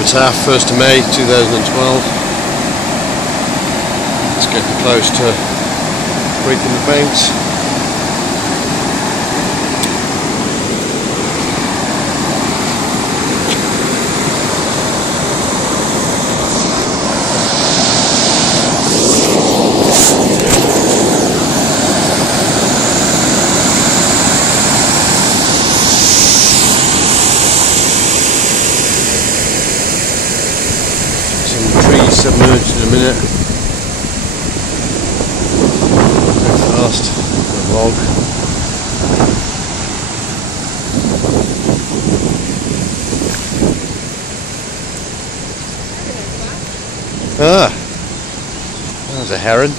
River Taff, 1st of May 2012. It's getting close to breaking the banks. Submerged in a minute. Very fast. A log. Ah, there's a heron.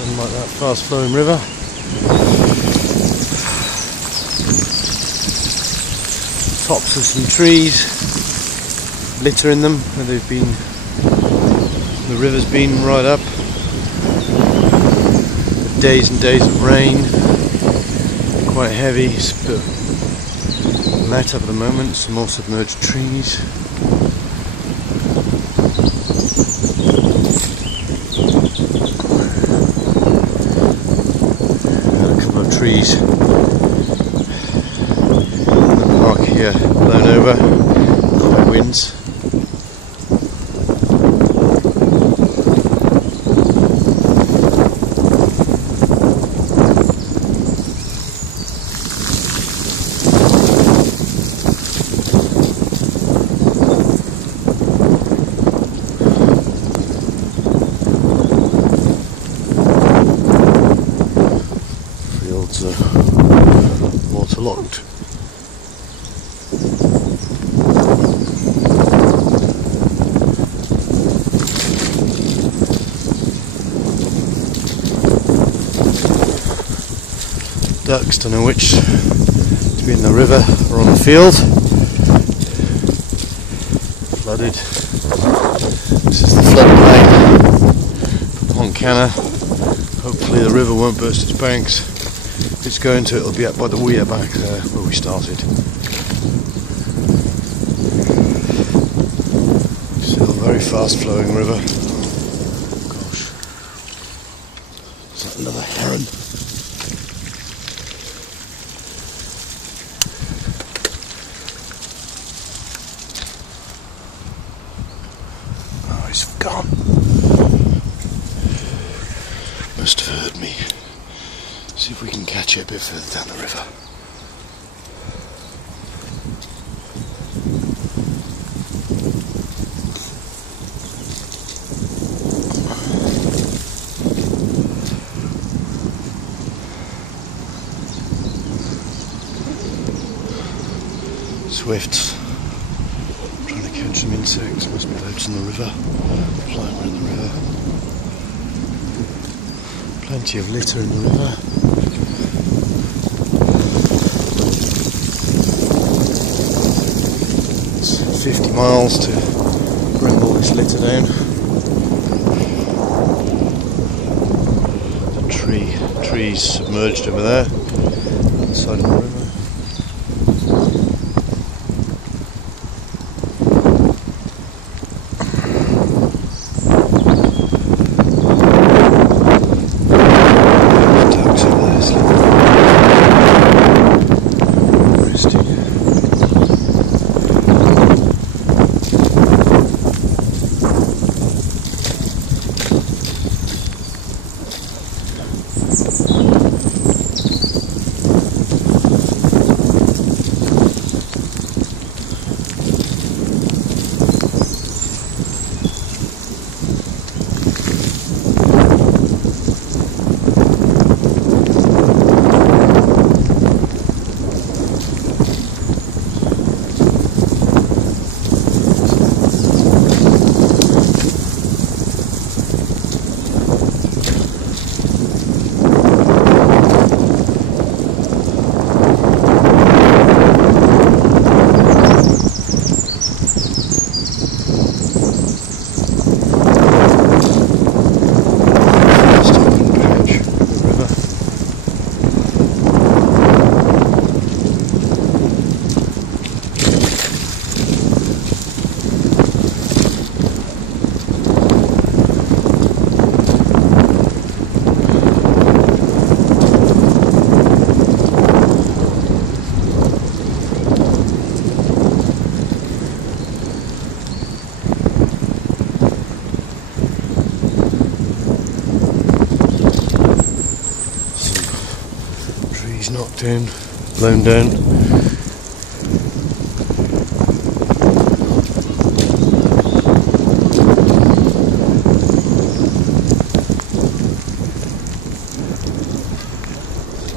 Unlike that fast flowing river. Tops of some trees, litter in them where they've been, the river's been right up. Days and days of rain, quite heavy, but let up at the moment. Some more submerged trees. Got a couple of trees here blown over by winds. Fields are waterlogged. Ducks, don't know which to be in the river or on the field. Flooded. This is the floodplain for Pontcanna. Hopefully the river won't burst its banks. If it's going to, it'll be up by the weir back there where we started. Still a very fast flowing river. Gosh. Is that another heron? He's gone. Must have heard me. See if we can catch it a bit further down the river. Swifts. Trying to catch some insects, must be loads in the river, flying around the river. Plenty of litter in the river. It's 50 miles to bring all this litter down. The trees submerged over there, on the side of the river. knocked down, blown down.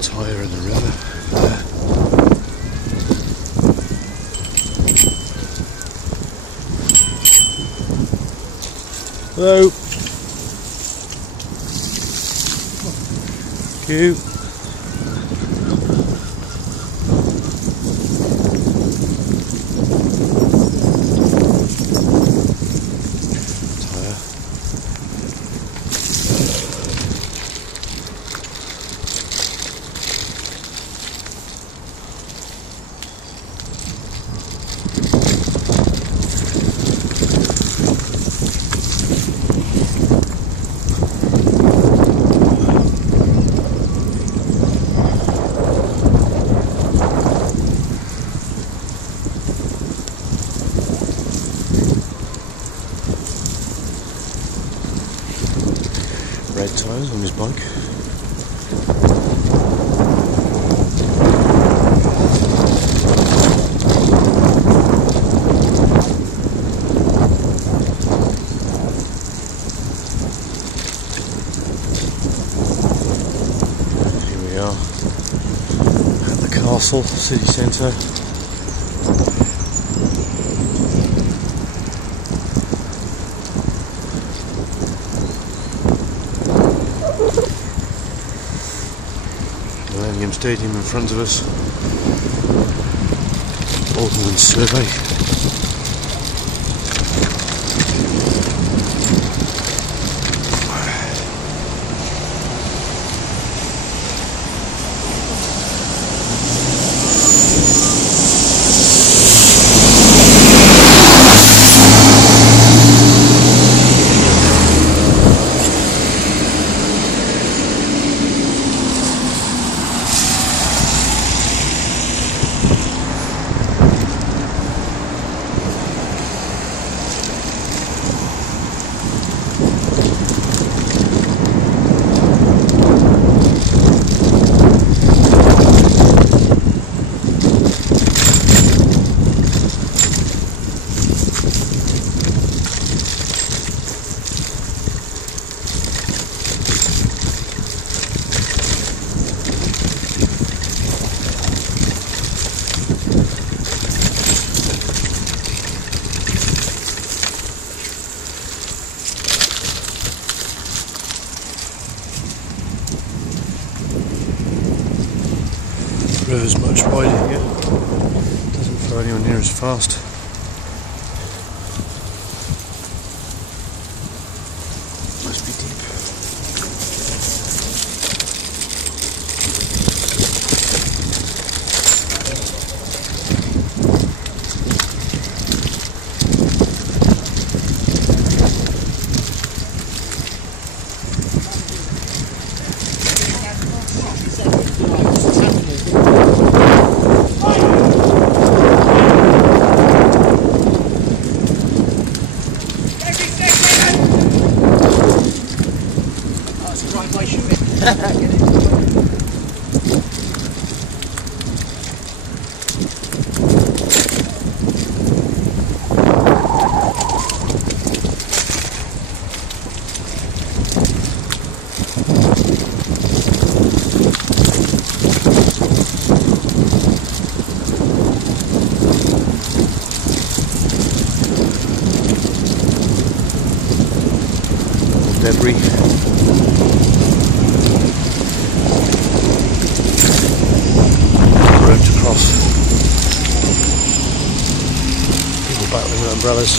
Tyre in the river there. Hello. Thank you. Red tyres on his bike. Here we are at the castle, city centre. Stadium in front of us. Ordnance survey. The river's much wider here, doesn't flow anywhere near as fast. Must be deep. Debris. Road to cross. People battling with umbrellas.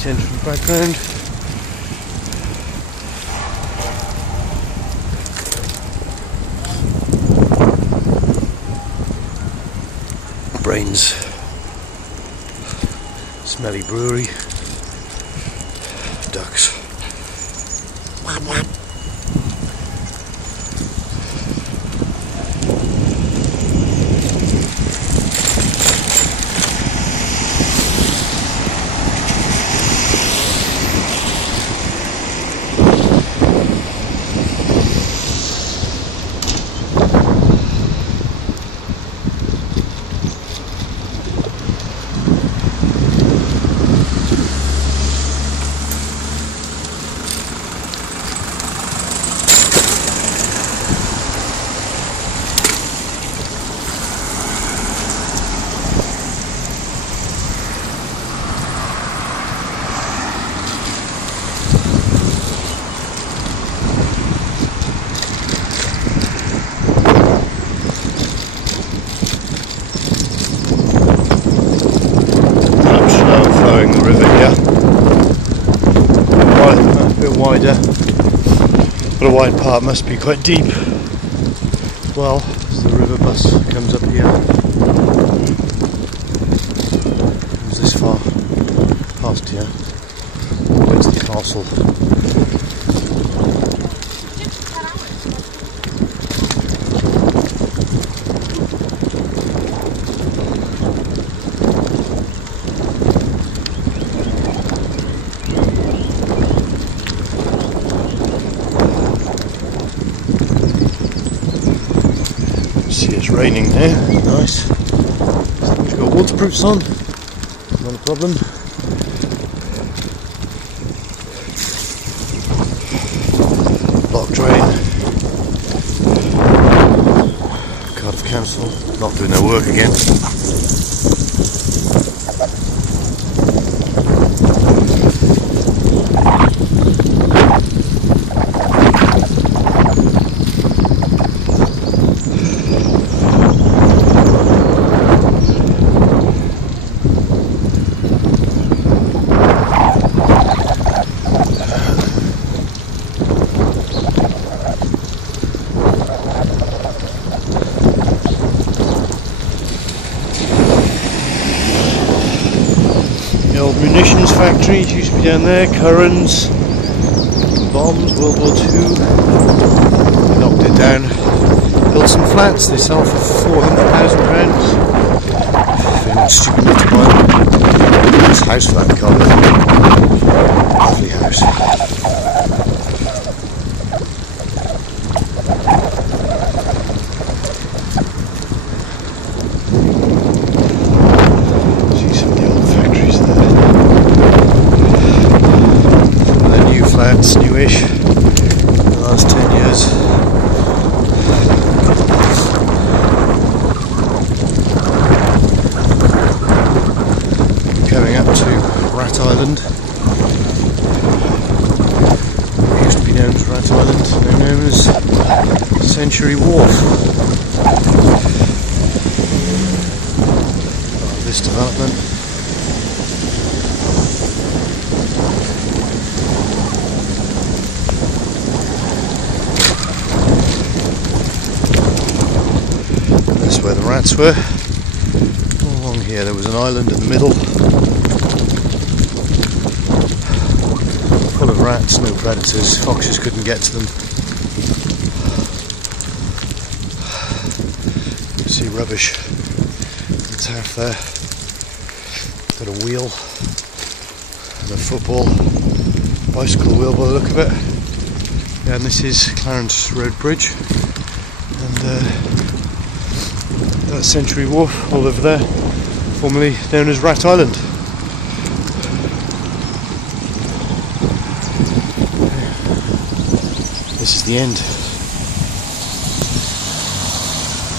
Centre in the background. Brains, Smelly Brewery, ducks. Wider, but a wide part must be quite deep as well as the river bus comes up here. Comes this far past here. Where's the castle? Raining there, nice. We've got waterproofs on, not a problem. Block drain. Cardiff Council not doing their work again. Munitions factory, it used to be down there, herons, bombs, World War II, they knocked it down, built some flats, they sell for £400,000, if anyone's stupid enough to buy them. Nice house flat in Cardiff, lovely house. Flats, newish, in the last 10 years. Coming up to Rat Island. It used to be known as Rat Island, now known as Century Wharf. This development. Where the rats were. All along here there was an island in the middle, full of rats, no predators, foxes couldn't get to them. You can see rubbish in Taff there. Got a wheel and a football, bicycle wheel by the look of it. Yeah, and this is Clarence Bridge, and that Century Wharf all over there, formerly known as Rat Island. This is the end.